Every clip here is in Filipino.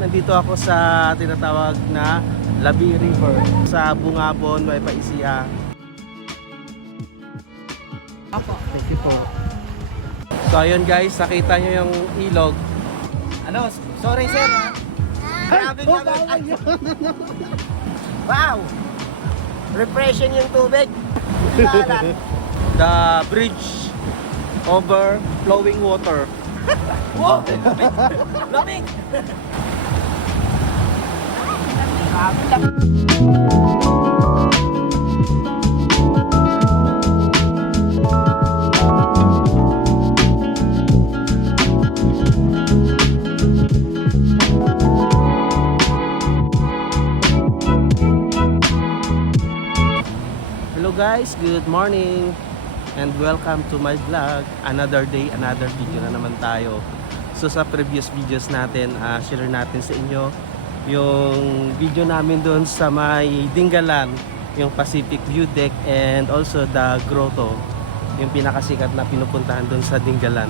Nandito ako sa tinatawag na Labi River sa Bungabon, Nueva Ecija. Apo. Thank you po. So ayun guys, nakita nyo yung ilog. Ano? Sorry sir ha? Grabe naman. Wow! Refreshing yung tubig. Hindi na alam. The bridge over flowing water. Wow! Lamig! Grabe lang. Hello guys, good morning and welcome to my vlog. Another day, another video na naman tayo. So sa previous videos natin, share natin sa inyo yung video namin doon sa may Dingalan, yung Pacific View Deck and also the Grotto, yung pinakasikat na pinupuntahan doon sa Dingalan,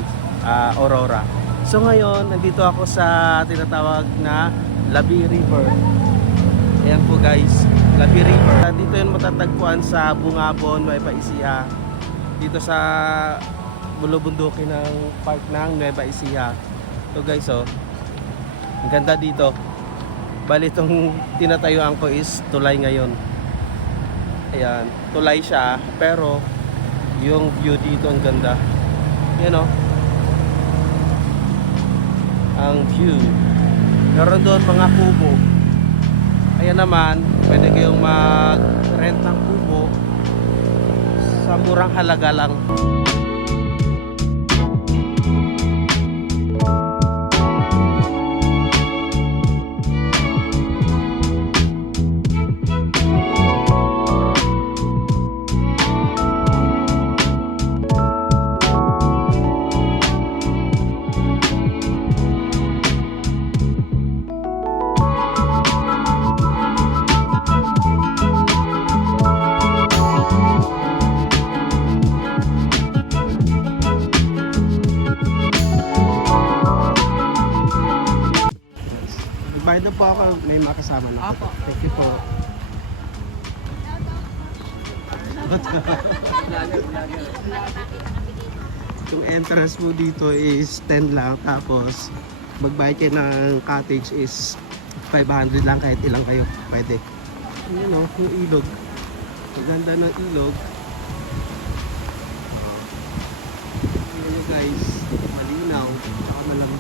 Aurora. So ngayon, nandito ako sa tinatawag na Labi River. Ayan po guys, Labi River. Dito yung matatagpuan sa Bungabon, Nueva Ecija. Dito sa bulubundukin ng park ng Nueva Ecija. So guys, oh, ang ganda dito. Bali itong tinatayuan ko is tulay ngayon. Ayan, tulay siya pero yung view dito ang ganda. Yan oh, ang view. Meron doon mga kubo. Ayan naman, pwede kayong mag-rent ng kubo sa murang halaga lang. Bayad na po ako, may makasama na. Apo. Thank you po. Yung entrance mo dito is 10 lang, tapos magbayad kayo ng cottage is 500 lang kahit ilang kayo. Pwede. Yun o, yung ilog. Ang ganda ng ilog. Yun o guys, malinaw. Saka malam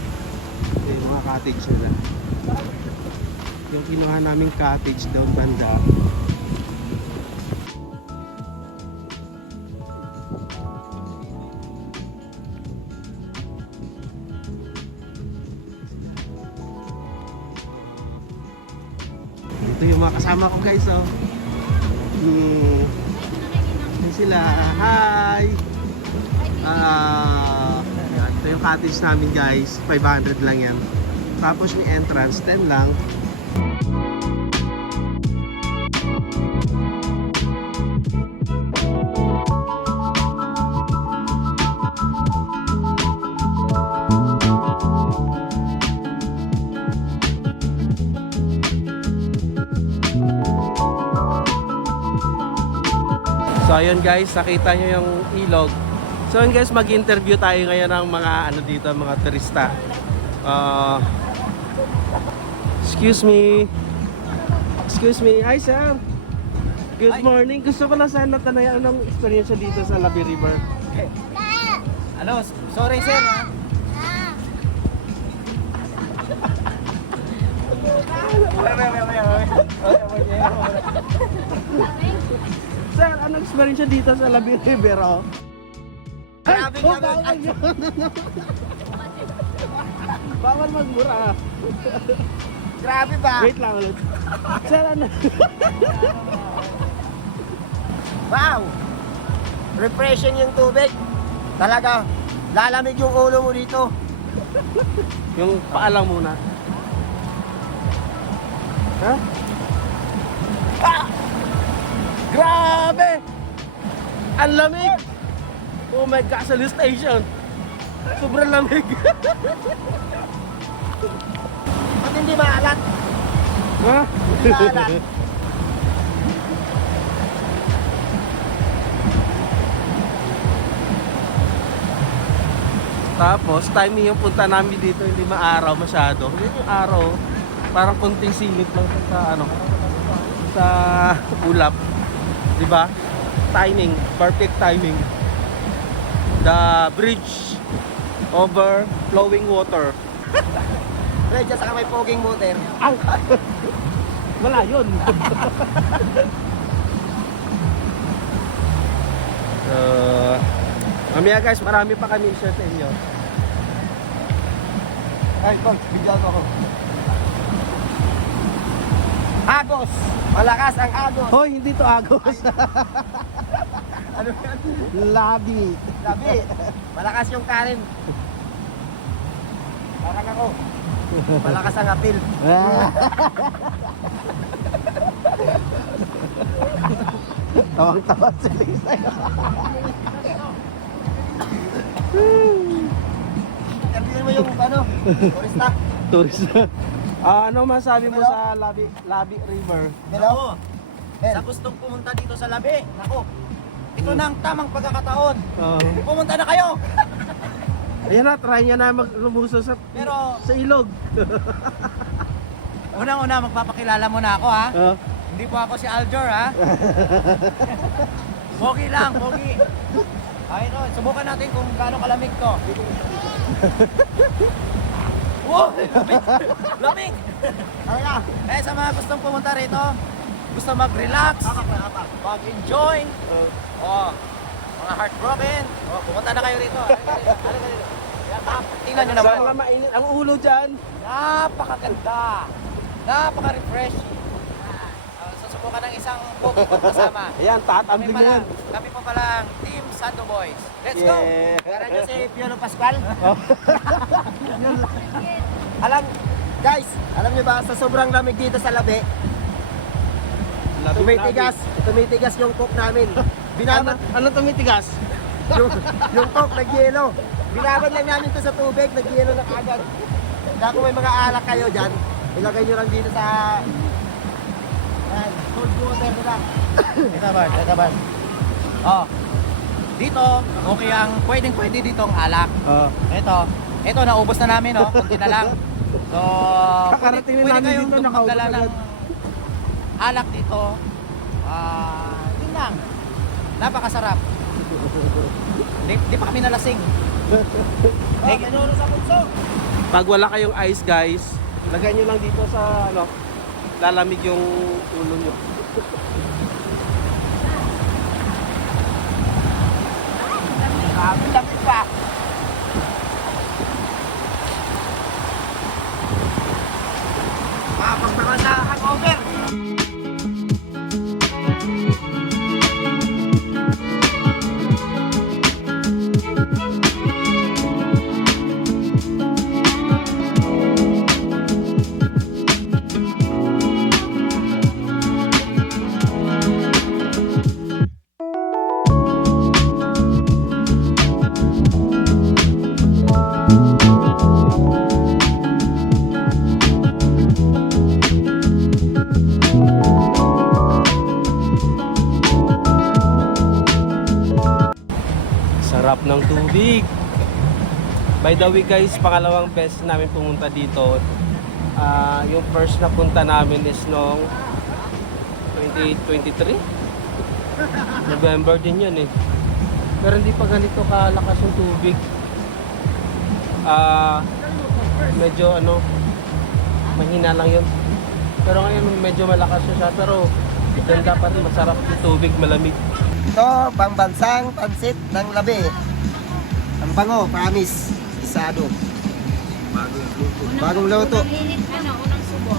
yung mga cottage nila. Yung kinuha naming cottage doon banda. Ito yung mga kasama ko guys, oh. Yan sila. Hi! Ito yung cottage namin guys. 500 lang yan. Tapos yung entrance, 10 lang. So ayun guys, nakita nyo yung ilog. So ayun guys, mag-interview tayo ngayon ng mga ano dito, mga turista. Excuse me. Excuse me. Hi sir. Good morning. Gusto ko lang sana tanayan anong experience dito sa Labi River. Ano? Sorry sir ha? Sir, anong experience dito sa Labi River? Oh? Grabe naman. Bawal magmura. Grabe ba? Wait lang ulit. Sir, ano? Wow! Refreshing yung tubig. Talaga, lalamig yung ulo mo dito. Yung paalang muna. Ha? Ah! Grabe! Ang lamig! Oh my God, sa lift station. Sobrang lamig. Pati hindi maalat. Ha? Hindi maalat. Tapos, timing yung punta namin dito, hindi maaraw masyado. Yun yung araw, parang kunting singit lang sa ano, sa ulap. Di ba? Timing, perfect timing. The bridge over flowing water. Pre, dyan sa may poging motor. Ang wala yun. Mamaya guys, marami pa kami i-share sa inyo. Ay, Tol, bigyan ko ako. Agos! Malakas ang agos! Hoy, hindi to Agos. Ano yan? Labi. Labi! Malakas yung kanin. Parang ako. Malakas ang apil. Tawang-tawa sila sa'yo. Interviewin mo yung ano, turista. Tourist. Ano masabi mo sa Labi River? Hello? Sa gustong pumunta dito sa Labi, nako, ito na ang tamang pagkakataon. Pumunta na kayo! Ayan na, try niya na maglumuso Pero, sa ilog. unang-una, magpapakilala muna ako ha. Hindi po ako si Aljor ha. Pogi lang, pogi. Ay, no, subukan natin kung gaano kalamig to. Wow! Lamig! Lamig! Eh, sa mga gustong pumunta rito, gusto mag-relax, mag-enjoy, mga heartbroken, pumunta na kayo rito. Tingnan nyo naman. Saan mainit ang ulo dyan? Napakaganda! Napaka-refreshing. Susubukan ng isang pogi kong kasama. Ayan, tatambling na yan. Kami pa palang Team Sando Boys. Let's go! Yeah. Tara nyo si Piolo Pascual. Alam nyo ba, sa sobrang lamig dito sa Labi, tumitigas yung coke namin. Ano tumitigas? yung coke nag-yelo. Binabad lang namin to sa tubig, nag-yelo na agad. Kaya kung may mga alak kayo dyan, ilagay nyo lang dito sa cold water nila. Ito ba? Oh. Dito, okay ang pwede dito ang alak. Ito naubos na namin, oh. Kunti na lang. So, Kakarating na pwede namin kayong dito, nakaubos magdala agad. ng alak dito. Yun lang. Napakasarap. Di pa kami nalasing. Sa punso. Pag wala kayong ice guys, lagay nyo lang dito sa ano, lalamig yung ulo nyo. Lamig pa. Tapos naman na hangover. Sarap ng tubig. By the way guys, pangalawang beses namin pumunta dito. Yung first na punta namin is noong 2023. November din yun eh. Pero hindi pa ganito kalakas yung tubig. Medyo ano, mahina lang yun. Pero ngayon medyo malakas na siya. Pero ganda pa rin, masarap yung tubig, malamig. Ito, pangbansang pansit ng Labi. Ang bango, promise. Isado. Bagong luto. Unang subo.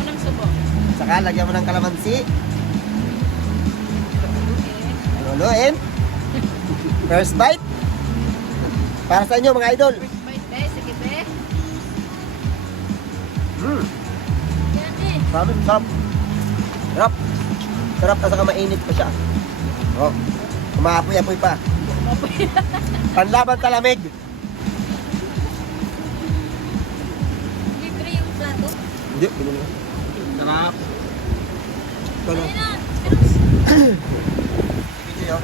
Unang subo. Saka lagyan mo ng kalamansi. Luluin. First bite. Para sa inyo mga idol. Bite, be. Sige, be. Yan, eh. Promise, sarap. Sarap. Sarap kasi mainit pa siya. Oh, umaapoy-apoy pa. Panlaban sa lamig. Libre yung plato. Hindi, ganun. Sarap. Ayun na. Video yun.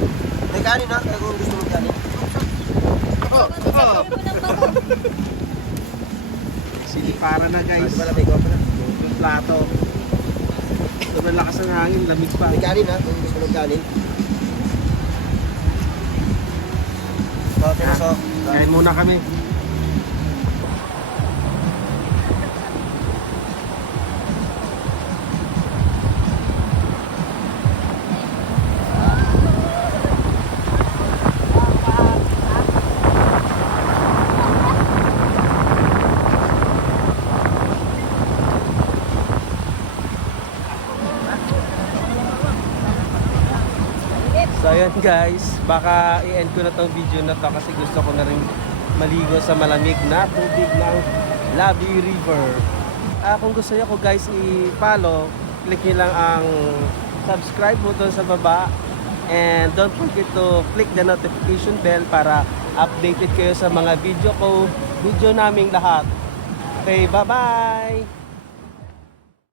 May kanin na, kaya kung gusto mo kanin. Sinipara na guys. Pala may gawa pala. Yung plato. Sobrang lakas ng hangin, lamig pa. May kanin na, kung gusto mo kanin. So, Kain muna kami. So ayan guys, baka i-end ko na tong video na to kasi gusto ko na rin maligo sa malamig na tubig ng Labi River. Kung gusto niyo ko guys i-follow, click niyo lang ang subscribe button sa baba and don't forget to click the notification bell para updated kayo sa mga video naming lahat. Okay, bye-bye!